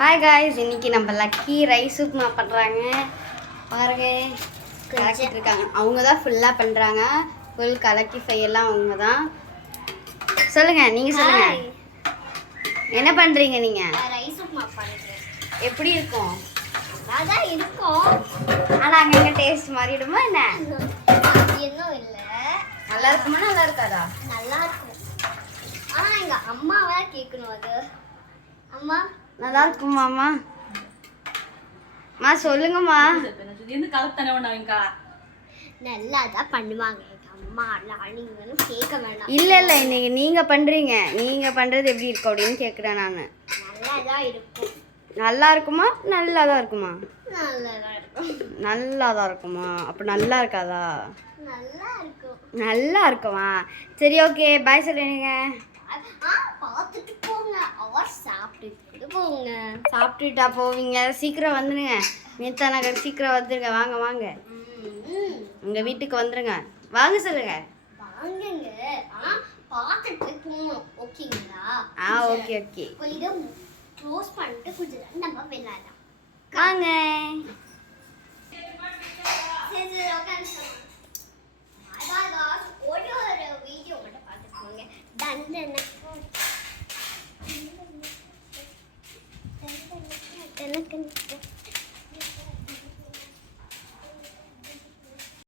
Hi guys, இன்னைக்கு நம்ம lucky rice upma பண்ணுறாங்க. பாருங்க, கலக்கிட்டு இருக்காங்க. அவங்க தான் ஃபுல்லாக பண்ணுறாங்க. ஃபுல் கலக்கி ஃபையெல்லாம் அவங்க தான். சொல்லுங்க, நீங்கள் சொல்லுங்க, என்ன பண்ணுறீங்க நீங்கள்? ரைஸ் உப்புமா பண்ணுறேன். எப்படி இருக்கும்? அதான் இருக்கும், ஆனால் அங்கங்கே டேஸ்ட் மாறிடுமா என்ன? இன்னும் இல்லை. நல்லா இருக்குமா நல்லா இருக்காதா? நல்லா இருக்கும். ஆனால் எங்கள் அம்மாவை கேட்கணும். அது அம்மா நல்லா இருக்குமாம்மா? மா சொல்லுங்கம்மா. நல்லா தான் பண்ணுவாங்க எங்கள் அம்மா. நீங்கள் கேட்க வேண்டாம். இல்லை இல்லை, இன்னைக்கு நீங்கள் பண்ணுறீங்க. நீங்கள் பண்ணுறது எப்படி இருக்கும் அப்படின்னு கேட்குறேன் நான். நல்லா தான் இருக்கும். நல்லா இருக்குமா நல்லா தான் இருக்குமா? நல்லா தான் இருக்கும். நல்லா தான் இருக்குமா? அப்போ நல்லா இருக்காதா? நல்லா இருக்கும். நல்லா இருக்குமா? சரி, ஓகே, பாய் சொல்லுங்க. பார்த்துட்டு போங்க. அவர் சாப்பிட்டுட்டு போங்க. சாப்பிட்டுட்டா போவீங்க? சீக்கிரம் வந்துடுங்க. நேத்தா நகர் சீக்கிரம் வந்துடுங்க. வாங்க வாங்க, உங்கள் வீட்டுக்கு வந்துடுங்க. வாங்க சொல்லுங்க. வாங்குங்க. ஆனால் பார்த்துட்டு போகணும். ஓகேங்களா? ஓகே ஓகே, இதை க்ளோஸ் பண்ணிட்டு கொஞ்சம் நம்ம விளையாடலாம். வாங்க.